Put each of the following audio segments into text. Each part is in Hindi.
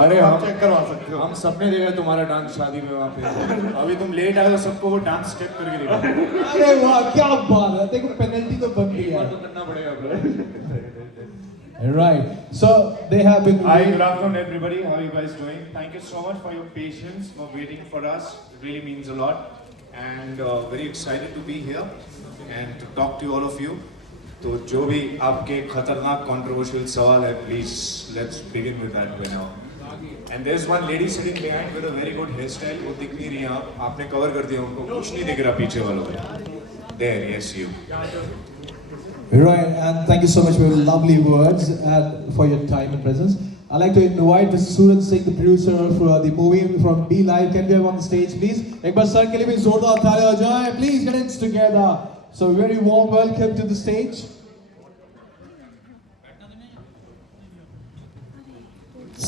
अरे आप हम चेक करवा सकते हो। हम सबने देखा तुम्हारा डांस शादी में वहाँ पे। अभी तुम लेट आए तो सबको वो डांस चेक करके दिखा। अरे वाह क्या बात है, देखो पेनल्टी तो बन गई एक बार है। तो करना पड़ेगा bro. Right. So they have been. Hi, good afternoon, everybody. How are you guys doing? Thank you so much for your patience, for waiting for us. It really means a lot. And very excited to be here and to talk to all of you. तो जो भी आपके खतरनाक controversial सवाल है, please let's begin with that right now. And there's one lady sitting behind with a very good hairstyle. वो दिख नहीं रही है, आपने cover कर दिया उनको, कुछ नहीं दिख रहा पीछे वालों को. There, yes, you. Right, and thank you so much for your lovely words and for your time and presence. I'd like to invite Mr. Suraj Singh, the producer for the movie from Be Live. Can we have on the stage, please? एक बार सर के लिए भी जोरदार ताली हो जाए. Please get it together. So very warm welcome to the stage.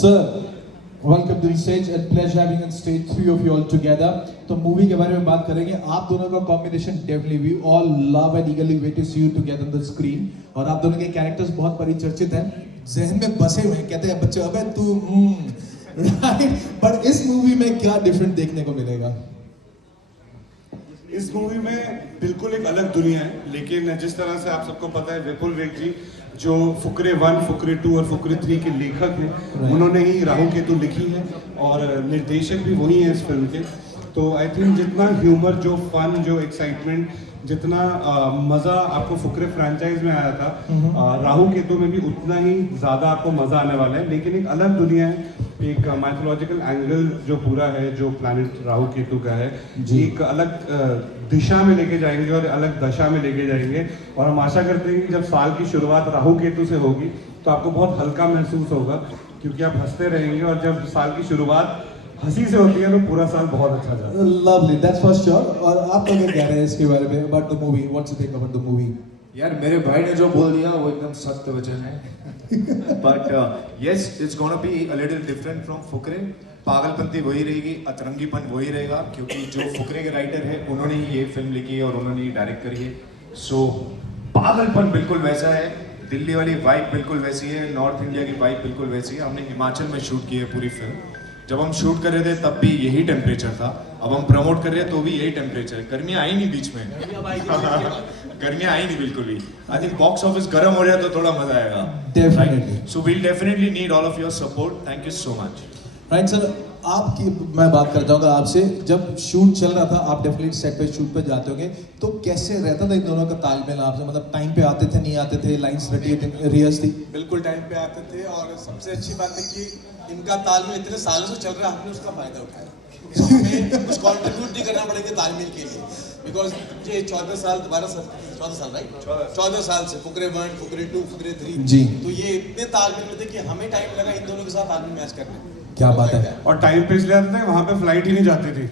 Sir, welcome to the stage and pleasure having on stage three of you all together. तो मूवी के बारे में बात करेंगे. आप दोनों का combination definitely we all love and eagerly wait to see you together on the screen. और आप दोनों के कैरेक्टर्स बहुत परिचर्चित हैं, जहन में बसे हुए हैं. कहते हैं बच्चे अबे तू राइट. पर इस मूवी में क्या डिफरेंट देखने को मिलेगा? इस मूवी में बिल्कुल एक अलग दुनिया है, लेकिन जिस तरह से आप सबको पता है विपुल वेग जी जो फुकरे 1, फुकरे 2 और फुकरे 3 के लेखक हैं, उन्होंने ही राहु केतु लिखी है और निर्देशक भी वही है इस फिल्म के. तो आई थिंक जितना ह्यूमर, जो फन, जो एक्साइटमेंट, जितना मज़ा आपको फुकरे फ्रेंचाइज में आया था, राहु केतु में भी उतना ही ज़्यादा आपको मज़ा आने वाला है. लेकिन एक अलग दुनिया है, एक माइथोलॉजिकल एंगल जो पूरा है, जो प्लैनेट राहु केतु का है, एक अलग दिशा में लेके जाएंगे और अलग दशा में लेके जाएंगे. और हम आशा करते हैं कि जब साल की शुरुआत राहु केतु से होगी तो आपको बहुत हल्का महसूस होगा, क्योंकि आप हंसते रहेंगे. और जब साल की शुरुआत हंसी से होती है तो पूरा साल बहुत अच्छा जाता है. Lovely, that's for sure. और आप लोग क्या कह रहे हैं इसके बारे में, about the movie? What's you think about the movie? यार मेरे भाई ने जो बोल दिया वो एकदम सत्य वचन है. But yes, it's gonna be a little different from Fukrey. पागलपंती वही रहेगी, अतरंगीपन वही रहेगा, क्योंकि जो फुकरे के राइटर है उन्होंने ही ये फिल्म लिखी है और उन्होंने ही डायरेक्ट करी है. सो पागलपन बिल्कुल वैसा है, दिल्ली वाली वाइब बिल्कुल वैसी है, नॉर्थ इंडिया की वाइब बिल्कुल वैसी है. हमने हिमाचल में शूट की है पूरी फिल्म. जब हम शूट कर रहे थे तब भी यही टेम्परेचर था, अब हम प्रमोट कर रहे हैं तो भी यही टेम्परेचर है. गर्मियाँ आई नहीं बीच में. गर्मियाँ आई नहीं बिल्कुल भी. आई थिंक बॉक्स ऑफिस गर्म हो जाए तो थोड़ा मजा आएगा. Definitely. So we'll definitely need all of your support. Thank you so much. Right sir, आपकी मैं बात कर जाऊंगा आपसे. जब शूट चल रहा था, आप डेफिनेटली सेट पे शूट पे जाते होंगे, तो कैसे रहता था इन दोनों का तालमेल आपसे? मतलब टाइम पे आते थे, नहीं आते थे, लाइंस रेडी रिहर्स थी? बिल्कुल टाइम पे आते थे. और सबसे अच्छी बात है कि इनका तालमेल इतने सालों से चल रहा है, हमने उसका फायदा उठाया. तो हमें कुछ कॉन्ट्रीब्यूट नहीं करना पड़ेगा तालमेल के लिए, बिकॉज ये 14 साल 14 साल राइट 14 साल से फुकरे 1, फुकरे 2, फुकरे 3 जी. तो ये इतने तालमेल में थे कि हमें टाइम लगा इन दोनों के साथ तालमेल मैच करने में. क्या बात है. और टाइम पे इसलिए आते थे, वहाँ पे फ्लाइट ही नहीं जाती थी.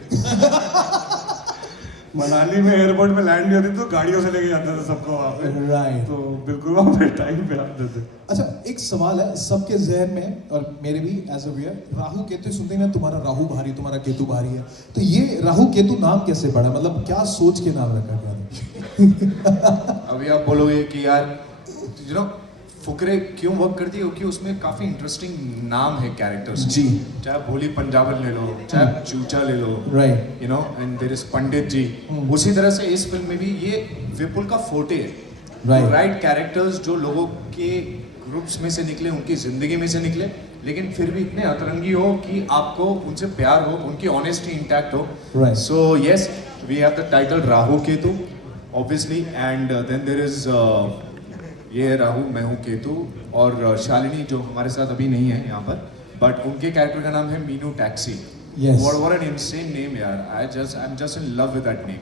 मनाली में एयरपोर्ट में लैंड नहीं होती तो गाड़ियों से लेके जाते थे सबको वहाँ पे. राइट. तो बिल्कुल वहाँ पे टाइम पे आते थे. अच्छा, एक सवाल है सबके जहन में और मेरे भी as a viewer. Rahu Ketu सुनते हैं ना, तुम्हारा राहु भारी, तुम्हारा केतु भारी है. तो ये राहु केतु नाम कैसे पड़ा? मतलब क्या सोच के नाम रखा गया? अभी आप बोलोगे कि यार यू नो फुकरे क्यों वर्क करती है, क्योंकि उसमें काफी इंटरेस्टिंग नाम है कैरेक्टर्स. जी. चाहे भोली पंजाबन ले लो, चाहे चूचा ले लो, right. You know, and there is Pandit ji. उसी तरह से इस फिल्म में भी ये विपुल का फोटे है. Right. राइट कैरेक्टर्स जो लोगों के ग्रुप्स में से निकले, उनकी जिंदगी में से निकले, लेकिन फिर भी इतने अतरंगी हो कि आपको उनसे प्यार हो, उनकी ऑनेस्टी इंटैक्ट हो. Right. So yes, we have the title Rahu Ketu obviously, and then there is ये है राहु, मैं हूँ केतु. और शालिनी जो हमारे साथ अभी नहीं है यहाँ पर, बट उनके कैरेक्टर का नाम है Meenu taxi. Yes. What an insane name यार. I'm just in love with that name.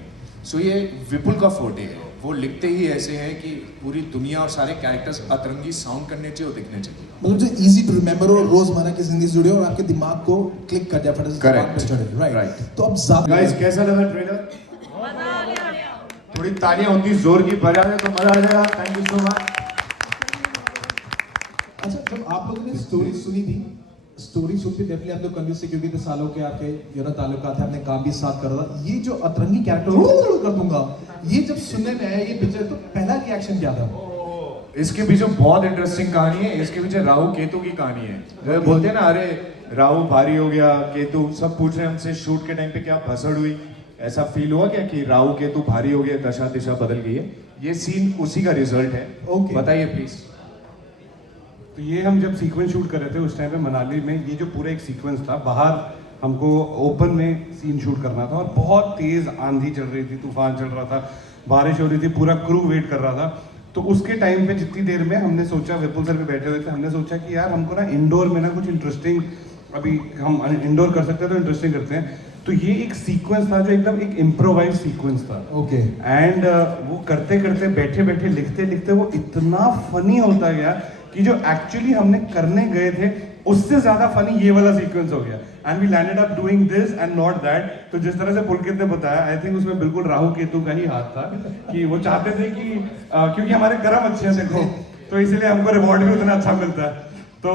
So ये विपुल का फोटे है. वो लिखते ही ऐसे हैं कि पूरी दुनिया और सारे कैरेक्टर्स अतरंगी साउंड करने चाहिए और दिखने चाहिए. मतलब जो इजी टू रिमेम्बर हो, रोजमर्रा की जिंदगी से जुड़े और आपके दिमाग को क्लिक कर दिया फटाफट से दिमाग पे चढ़े. राइट. तो अब गाइस कैसा लगा ट्रेलर? थोड़ी तालियां होती जोर की बजा दे तो मजा आ जाएगा. Thank you so much. अच्छा, जब आप लोगों ने स्टोरी सुनी थी, स्टोरी सुनते डेफिनेटली आप लोग कन्विंस थे, क्योंकि इतने सालों के आपके ताल्लुकात है, आपने काम भी साथ कर रहा था. ये जो अतरंगी कैरेक्टर कर दूंगा, ये जब सुनने में आया ये पिक्चर, तो पहला रिएक्शन क्या था? इसके पीछे बहुत इंटरेस्टिंग कहानी है. इसके पीछे राहु केतु की कहानी है. जो बोलते हैं ना, अरे राहु भारी हो गया, केतु, सब पूछ रहे हैं हमसे शूट के टाइम पे क्या भसड़ हुई, ऐसा फील हुआ क्या कि राहु केतु भारी हो गया, दशा दिशा बदल गई है? ये सीन उसी का रिजल्ट है। Okay. बताइए प्लीज। तो ये हम जब सीक्वेंस शूट कर रहे थे उस टाइम पे मनाली में, ये जो पूरा एक सीक्वेंस था, बाहर हमको ओपन में सीन शूट करना था और बहुत तेज आंधी चल रही थी, तूफान चल रहा था, बारिश हो रही थी, पूरा क्रू वेट कर रहा था। तो उसके टाइम पे जितनी देर में हमने सोचा, विपुल सर भी बैठे हुए थे, हमने सोचा कि यार हमको ना इंडोर में ना कुछ इंटरेस्टिंग, अभी हम इंडोर कर सकते हैं तो इंटरेस्टिंग करते हैं। तो ये एक सीक्वेंस था जो एकदम एक इम्प्रोवाइज सीक्वेंस था। Okay. एंड वो करते करते बैठे बैठे लिखते लिखते वो इतना फनी होता गया कि जो एक्चुअली हमने करने गए थे उससे ज्यादा फनी ये वाला सीक्वेंस हो गया। And we landed up doing this and not that. तो जिस तरह से पुलकित ने बताया, आई थिंक उसमें बिल्कुल राहु केतु का ही हाथ था कि वो चाहते थे कि क्योंकि हमारे कर्म अच्छे हैं देखो, तो इसीलिए हमको रिवॉर्ड भी उतना अच्छा मिलता है। तो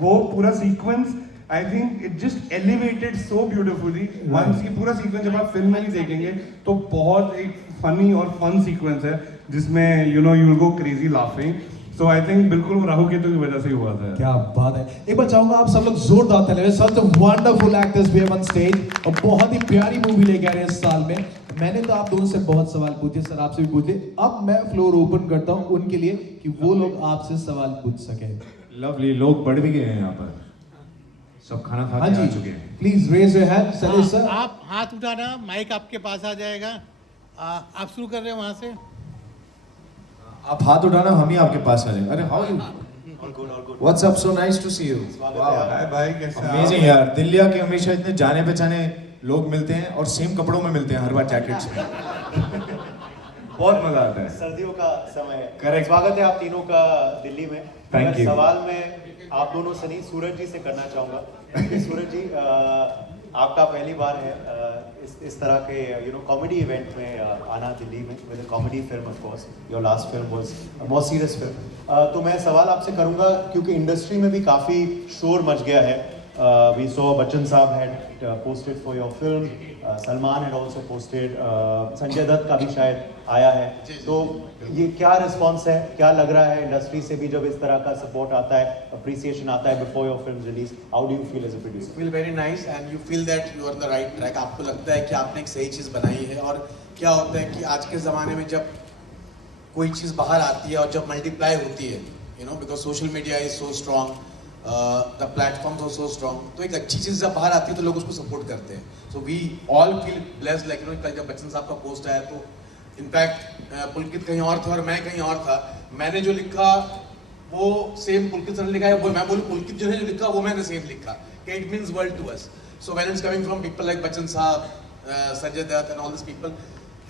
वो पूरा sequence I think it just elevated so beautifully. Once ये पूरा सीक्वेंस जब आप फिल्म में भी देखेंगे तो बहुत एक फनी और फन सीक्वेंस है जिसमें you will go crazy laughing. So I think बिल्कुल वो राहु केतु की वजह से ही हुआ था। क्या बात है। एक बार चाहूंगा आप सब लोग जोरदार तालियां। Such wonderful actors we have on stage और बहुत ही प्यारी मूवी लेके आ रहे हैं इस साल में। मैंने तो आप दोनों से बहुत सवाल पूछे, सर आपसे भी पूछे, अब मैं फ्लोर ओपन करता हूं उनके लिए कि वो लोग आपसे सवाल पूछ सके। लवली, लोग बढ़ भी गए हैं यहाँ पर, सब खाना खा हाँ के आ जी, चुके हैं। Please raise your hand. Salim sir, आप हाथ उठाना, माइक आपके पास आ जाएगा। आप शुरू कर रहे हैं वहां से। आप हाथ उठाना, हम ही आपके पास आ जाएंगे। अरे how you? What's up, so nice to see you. Hi भाई, कैसे हैं आप? अमेजिंग यार, दिल्ली के हमेशा इतने जाने पहचाने लोग मिलते हैं और सेम कपड़ों में मिलते हैं हर बार, जैकेट्स में। बहुत मजा आता है। सर्दियों का समय है। Correct. स्वागत है आप तीनों का दिल्ली में। Thank अगर you. सवाल मैं आप दोनों से नहीं, सूरज जी से करना चाहूँगा। क्योंकि सूरज जी, आपका पहली बार है इस तरह के कॉमेडी इवेंट में आना दिल्ली में with a comedy film. Of course your last film was a more serious film. तो मैं सवाल आपसे करूँगा क्योंकि इंडस्ट्री में भी काफ़ी शोर मच गया है। We saw Bachchan Saab had posted for your film. Salman had also posted. Sanjay Dutt का भी शायद आया है। तो ये क्या रिस्पॉन्स है, क्या लग रहा है इंडस्ट्री से भी जब इस तरह का सपोर्ट आता है, अप्रिसिएशन आता है before your film release? How do you feel as a producer? Feel very nice and you feel that you are the right track. आपको लगता है कि आपने एक सही चीज़ बनाई है। और क्या होता है कि आज के ज़माने में जब कोई चीज़ बाहर आती है और जब मल्टीप्लाई होती है, because social media is so strong, the platforms are so strong, तो एक अच्छी चीज़ जब बाहर आती है तो लोग उसको सपोर्ट करते हैं। So we all feel blessed. Like कल जब बच्चन साहब का पोस्ट आया तो इनफैक्ट पुलकित कहीं और थे और मैं कहीं और था। मैंने जो लिखा वो सेम पुलकित सर ने लिखा है, वो मैं बोलूँ पुलकित जो लिखा वो मैंने सेम लिखा। It means world to us. So when it's coming from people like Bachchan sahab, Sanjay Dutt and all this people,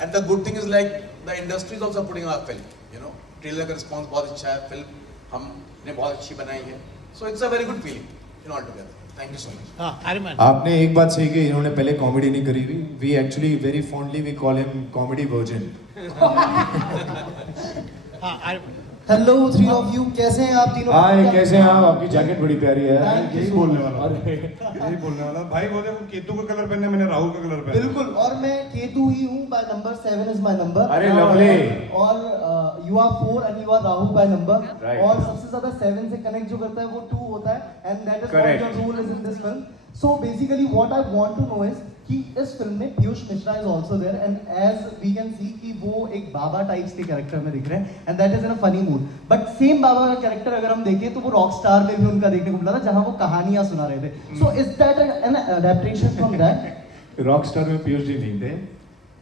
and the good thing is like the industry is also putting our film. Trailer का रिस्पॉन्स बहुत अच्छा है, फिल्म हमने बहुत अच्छी बनाई है। So it's a very good feeling in all together. Thank you so much. हाँ, आर्यमान। आपने एक बात सही की, इन्होंने पहले कॉमेडी नहीं करी हुई। We actually very fondly we call him comedy virgin. हाँ, Aryaman. Hello three of you, कैसे हैं आप तीनों? हाय, कैसे हैं आप? आपकी जैकेट बड़ी प्यारी है। यही बोलने वाला यही बोलने वाला भाई। वो देखो, केतु का कलर पहना, मैंने राहु का कलर पहना। बिल्कुल, और मैं केतु ही हूँ by number 7 is my number. अरे lovely। और you are 4 and you are Rahu by number. Right। और सबसे ज्यादा 7 से कनेक्ट जो करता है वो 2 होता है, and that is what Correct। Your role is in this film. So basically what I want to know is कि इस फिल्म में Piyush Mishra is also there, and as we can see कि वो एक बाबा टाइप्स के कैरेक्टर में दिख रहे हैं, and that is in a funny mood. But same बाबा का कैरेक्टर अगर हम देखें तो वो रॉक स्टार में भी उनका देखने को मिला था, जहां वो कहानियां सुना रहे थे। So is that an adaptation from that? Rock star में पीयूष जी नहीं थे,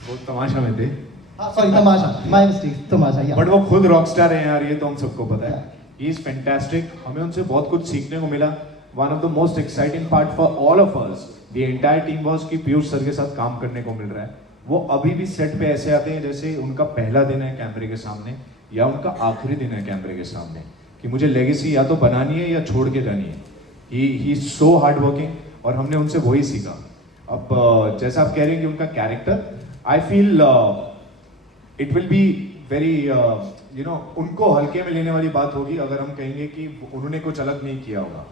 वो तमाशा में थे। Sorry, Tamasha, my mistake, Tamasha. Yeah but वो खुद रॉक स्टार है यार, ये तो हम सबको पता है। He is fantastic. हमें उनसे बहुत कुछ सीखने को मिला। One of the most exciting part for all of us, the entire team was कि पीयूष सर के साथ काम करने को मिल रहा है। वो अभी भी सेट पे ऐसे आते हैं जैसे उनका पहला दिन है कैमरे के सामने या उनका आखिरी दिन है कैमरे के सामने, कि मुझे लेगेसी या तो बनानी है या छोड़ के जानी है। He is so hard working और हमने उनसे वही सीखा। अब जैसा आप कह रहे हैं कि उनका character, I feel it will be very उनको हल्के में लेने वाली बात होगी अगर हम कहेंगे कि उन्होंने कुछ अलग नहीं किया होगा।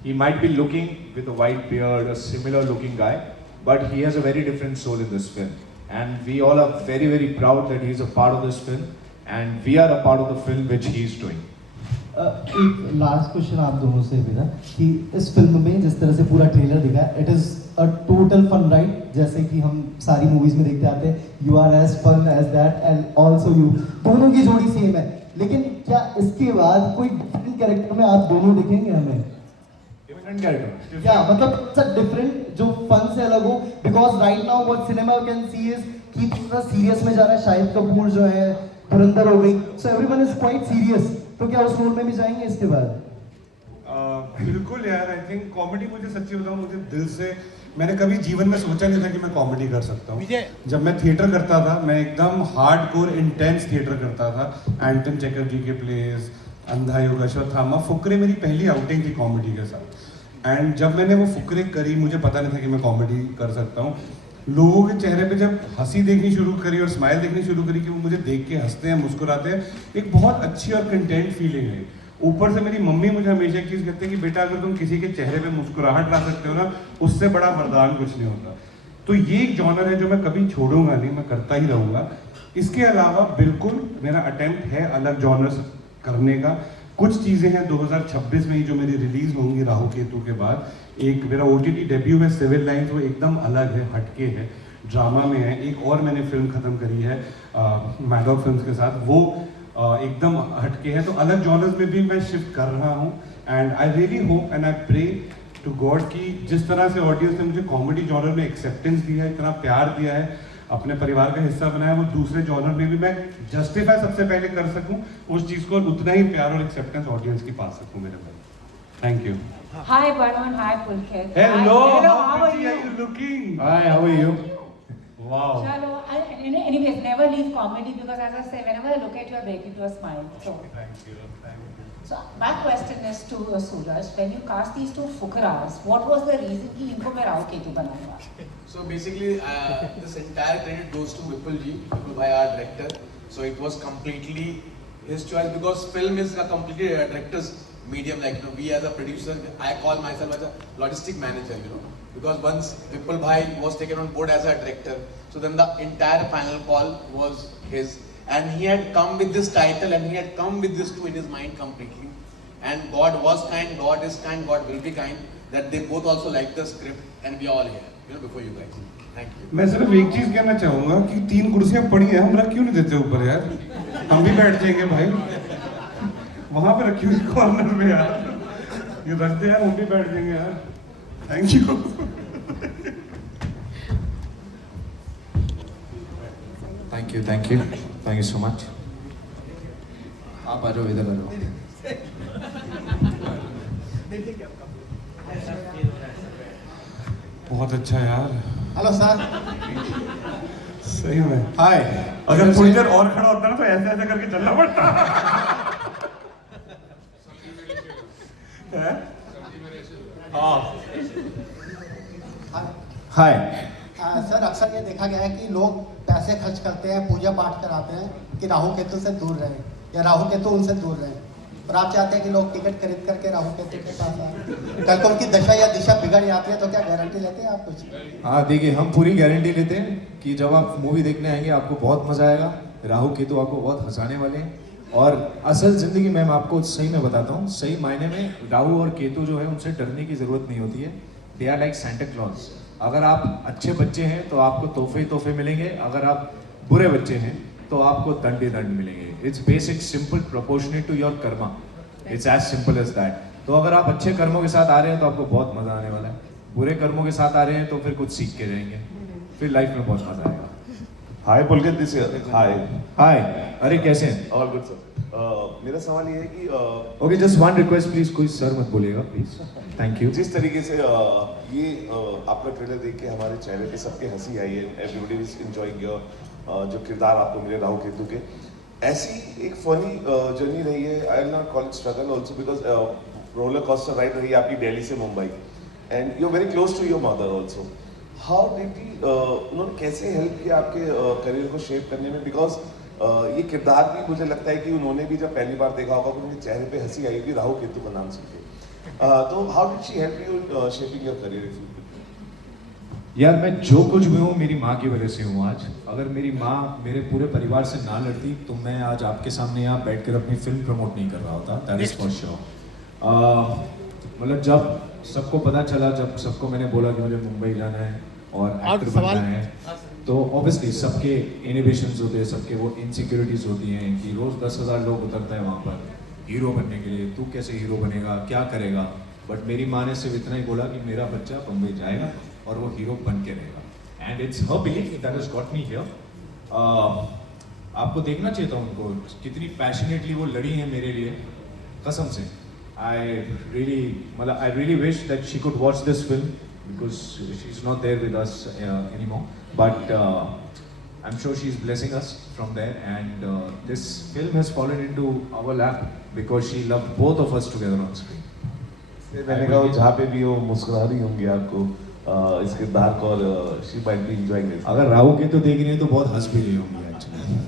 He might be looking with a white beard, a similar looking guy, but he has a very different soul in this film. And we all are very, very proud that he is a part of this film, and we are a part of the film which he is doing. एक लास्ट क्वेश्चन आप दोनों से मेरा कि इस फिल्म में जिस तरह से पूरा ट्रेलर दिखा है it is a total fun ride, जैसे कि हम सारी मूवीज में देखते आते हैं you are as fun as that and also you, दोनों की जोड़ी सेम है, लेकिन क्या इसके बाद कोई डिफरेंट कैरेक्टर में आप दोनों दिखेंगे हमें? डिफरेंट कैरेक्टर क्या मतलब इट्स डिफरेंट जो फन से अलग हो, because right now what cinema can see is कि थोड़ा सीरियस में जा रहा है, शाहिद कपूर जो है धुरंधर हो गई, so everyone is quite serious, तो क्या उस रोल में भी जाएंगे इसके बाद? बिल्कुल यार, आई थिंक कॉमेडी, मुझे सच्ची बताऊं, मुझे दिल से, मैंने कभी जीवन में सोचा नहीं था कि मैं कॉमेडी कर सकता हूँ। विजय। जब मैं थिएटर करता था, मैं एकदम हार्डकोर इंटेंस थिएटर करता था, एंटन चटर्जी के प्लेस, अंधा योगेश्वर थामा, फुकरे मेरी पहली आउटिंग थी कॉमेडी के साथ। एंड जब मैंने वो फुकरे करी, मुझे पता नहीं था कि मैं कॉमेडी कर सकता हूँ। लोगों के चेहरे पे जब हंसी देखनी शुरू करी और स्माइल देखनी शुरू करी कि वो मुझे देख के हंसते हैं, मुस्कुराते हैं, एक बहुत अच्छी और कंटेंट फीलिंग है। ऊपर से मेरी मम्मी मुझे हमेशा एक चीज़ कहती है कि बेटा अगर तुम किसी के चेहरे पे मुस्कुराहट ला सकते हो ना, उससे बड़ा वरदान कुछ नहीं होता। तो ये एक जॉनर है जो मैं कभी छोड़ूंगा नहीं, मैं करता ही रहूँगा। इसके अलावा बिल्कुल मेरा अटेम्प्ट है अलग जॉनर्स करने का। कुछ चीज़ें हैं 2026 में ही जो मेरी रिलीज होंगी राहु केतु के बाद। एक मेरा OTT डेब्यू है सिविल लाइन्स, वो एकदम अलग है, हटके है, ड्रामा में है। एक और मैंने फिल्म खत्म करी है मैडॉक फिल्म्स के साथ, वो एकदम हटके है। तो अलग जॉनर्स में भी मैं शिफ्ट कर रहा हूँ। And I really hope and I pray to God कि जिस तरह से ऑडियंस ने मुझे कॉमेडी जॉनर में एक्सेप्टेंस दिया है, इतना प्यार दिया है, अपने परिवार का हिस्सा बनाया, वो दूसरे जॉनर में भी मैं जस्टिफाई सबसे पहले कर सकूं उस चीज़ को, और उतना ही प्यार और एक्सेप्टेंस ऑडियंस की पा सकूं मेरे भाई। Thank you. Hi Varun, hi Pulkit. Hello, Hello, how how are pretty you? are you looking? Hi, how are you? Wow. Chalo, anyways, never leave comedy because as I say, whenever I look at you, I break into a smile. So, Thank you. Thank you. so my question is to Suraj, when you cast these two fukaras, what was the reason कि इनको मैं राव केतु बनाऊंगा? So basically, this entire credit goes to Vipul ji, Vipul bhai, our director. So it was completely his choice because film is a completely director's medium. Like, you know, we as a producer, I call myself as a logistic manager, you know, because once Vipul bhai was taken on board as a director, so then the entire final call was his, and he had come with this title and he had come with this too in his mind completely. And God was kind, God is kind, God will be kind. That they both also like the script, and we are all here, you know, before you guys. Thank you. मैं सिर्फ एक चीज कहना चाहूंगा कि 3 कुर्सियां पड़ी हैं, हम रख क्यों नहीं देते ऊपर यार? हम भी बैठ जाएंगे भाई, वहां पे रखी हुई कॉर्नर में यार, ये रख दे यार, हम भी बैठ जाएंगे यार। Thank you. Thank you so much. आप आ जाओ, इधर आ जाओ। बहुत अच्छा यार, हेलो सर। सही में। हाय। अगर थोड़ी देर और खड़ा होता ना तो ऐसे ऐसे करके चलना पड़ता। हैं? हाँ। हाय। सर अक्सर ये देखा गया है कि लोग पैसे खर्च करते हैं, पूजा पाठ कराते हैं कि राहु केतु से दूर रहें या राहु केतु उनसे दूर रहें, और आप चाहते हैं कि लोग टिकट खरीद करके राहु केतु के पास आए, कल को उनकी दशा या दिशा बिगड़ जाती है तो क्या गारंटी लेते हैं आप कुछ? हाँ देखिए, हम पूरी गारंटी लेते हैं कि जब आप मूवी देखने आएंगे आपको बहुत मजा आएगा। राहु केतु आपको बहुत हंसाने वाले हैं, और असल जिंदगी में मैं आपको सही में बताता हूँ, सही मायने में राहु और केतु जो है उनसे डरने की जरूरत नहीं होती है। They are like Santa Claus. अगर आप अच्छे बच्चे हैं तो आपको तोहफे मिलेंगे, अगर आप बुरे बच्चे हैं तो आपको दंड ही दंड मिलेंगे। It's basic simple proportionate to your karma, it's as simple as that. तो अगर आप अच्छे कर्मों के साथ आ रहे हैं तो आपको बहुत मजा आने वाला है, बुरे कर्मों के साथ आ रहे हैं तो फिर कुछ सीख के रहेंगे, फिर लाइफ में बहुत मजा आएगा। हाय पुलकित, दिस हाय। हाय, अरे कैसे हैं? All good sir. मेरा सवाल ये है कि okay, just one request please, कोई सर मत बोलिएगा प्लीज। Thank you. जिस तरीके से ये आपका ट्रेलर देख के हमारे चेहरे पे सबके हंसी आई है, एवरीबॉडी इज एंजॉयिंग योर जो किरदार आपको मिले राहु केतु के, ऐसी एक फनी जर्नी रही है। I will not call it struggle also because roller coaster ride रही है आपकी दिल्ली से Mumbai, and you are very close to your mother also. How did उन्होंने कैसे हेल्प किया आपके करियर को शेप करने में? बिकॉज ये किरदार भी मुझे लगता है कि उन्होंने भी जब पहली बार देखा होगा तो उनके चेहरे पे हंसी आई थी राहु केतु का नाम सुन के। तो how did she help you shaping your career? यार मैं जो कुछ भी हूँ मेरी माँ की वजह से हूँ आज। अगर मेरी माँ मेरे पूरे परिवार से ना लड़ती तो मैं आज आपके सामने यहाँ बैठकर अपनी फिल्म प्रमोट नहीं कर रहा होता। That is for sure. मतलब जब सबको पता चला, जब सबको मैंने बोला कि मुझे मुंबई जाना है और एक्टर बनना है, तो ऑब्वियसली सबके इनहिबिशंस होते हैं, सबके वो इनसिक्योरिटीज होती हैं कि रोज़ 10,000 लोग उतरता है वहाँ पर हीरो बनने के लिए, तू कैसे हीरो बनेगा, क्या करेगा। बट मेरी माँ ने सिर्फ इतना ही बोला कि मेरा बच्चा बम्बई जाएगा और वो हीरो बन के रहेगा। And it's her belief that has got me here. आपको देखना चाहिए था उनको, कितनी पैशनेटली वो लड़ी हैं मेरे लिए, कसम से। I really wish that she could watch this film because she's not there with us anymore. But I'm sure she's blessing us from there. And this film has fallen into our lap because she loved both of us together on screen. मैंने कहा वो जहाँ पे भी वो मुस्कुरा रही होंगी आपको इस किरदार को, और she might be enjoying it. अगर राहु के तो देख रही है तो बहुत हंस भी रही होंगी एक्चुअली।